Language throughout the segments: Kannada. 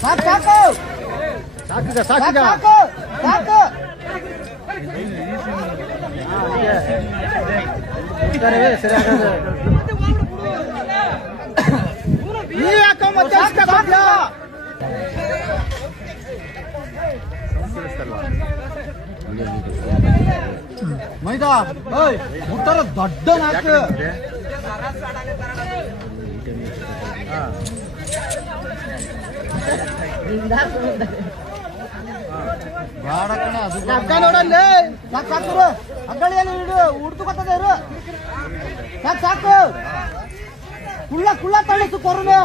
ಸಾಕು ಸಾಕು ಸಾಕೀಗ ಸಾಕೀಗ ಸಾಕು ಸಾಕು ಸರಿ ಆಗೋದು ನೀ ಯಾಕೋ ಮತ್ತೆ ಮೈದಾ ಮುಟ್ಟಾರ ದೊಡ್ಡ ನಾಲ್ಕು ಬಾಡ ಕಣ ಅದು ಅಕ್ಕ ನೋಡಲ್ಲಿ ಸಾಕು ಸಾಕು ಅಗ್ಗಳಿಯಲ್ಲಿ ಇಡು ಹುಡ್ತುಕೊತದ ಇರು ಸಾಕು ಸಾಕು ಕುಳ್ಳ ಕುಳ್ಳ ತಳಿಸು ಕೊರನೆ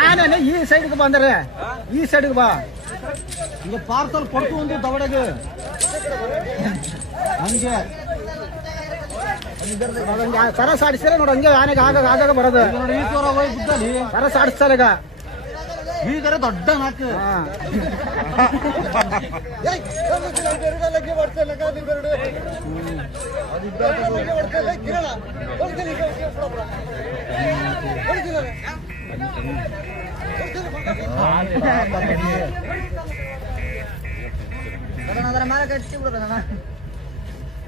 ಆನೆ ಈ ಸೈಡ್ಗೆ ಬಂದರೆ ಈ ಸೈಡ್ಗೆ ಬಾ ಈಗ ಪಾರ್ಸಲ್ ಕೊಡ್ತು ಒಂದು ದವಡೆಗೆ ಹಂಗೆ ಸರಸ್ ಆಡಿಸ್ತಾರೆ ನೋಡು ಹಂಗೆ ಆನೆಗೆ ಆಗಾಗ ಆಗಾಗ ಬರೋದು ನೋಡಿ ಈ ತೋರ ಹೋಗಿ ಬಿದ್ದಲ್ಲಿ ಸರಸ್ ಆಡಿಸ್ತಾರೆ ಈಗ ಈಗಾರ ದೊಡ್ಡ ನಾಲ್ಕು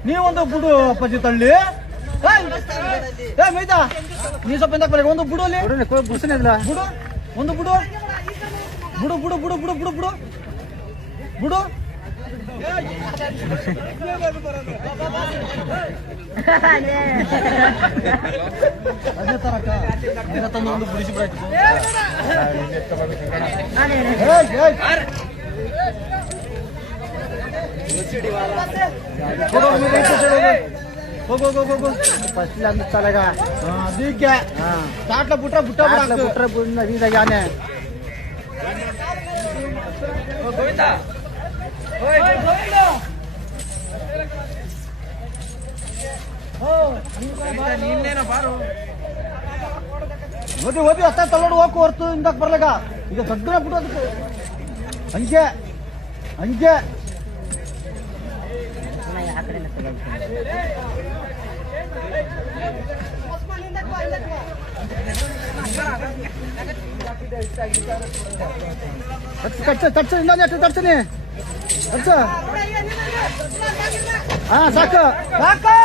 ನೀವೊಂದು ಬಿಡು ಅಪ್ಪಾಜಿ ತಳ್ಳಿ ಮೈದಾ ನೀ ಸ್ವಲ್ಪ ಎಂತ ಒಂದು ಬಿಡು ಅಲ್ಲಿ ಗುಡ್ಸನೇ ಇಲ್ಲ ಬಿಡು ಒಂದು ಬಿಡು ಬಿಡು ಬಿಡು ಬಿಡು ಬಿಡು ಬಿಡು ಬಿಡು ಬಿಡು ಅದೇ ತರಕ ತಂದು ಒಂದು ಬಿಡಿಸಿ ಬಿಡಾಯ್ತು ಹೋಗು ಫಸ್ಟ್ ಅಂದ ತಲೆಗ ಅದಕ್ಕೆ ಸ್ಟಾರ್ಟ್ಲ ಬಿಟ್ರೆ ಬಿಟ್ರೆ ಇದಾಗ ಆನೆ ಓದಿ ಓದಿ ಅಷ್ಟ ತಳ್ಳೋಡು ಹೋಗು ಹೊರ್ತು ಇಂದಕ್ಕೆ ಬರ್ಲಾಗ ಈಗ ಸಗ್ನ ಬಿಟ್ಟು ಅದಕ್ಕೆ ಹಂಗೆ ಹಂಗೆ ತಡ್ಸ ಇನ್ನೊಂದು ಎಷ್ಟು ತಡ್ಸನಿ ತಡ್ಸ ಹಾ ಸಾಕು ಸಾಕು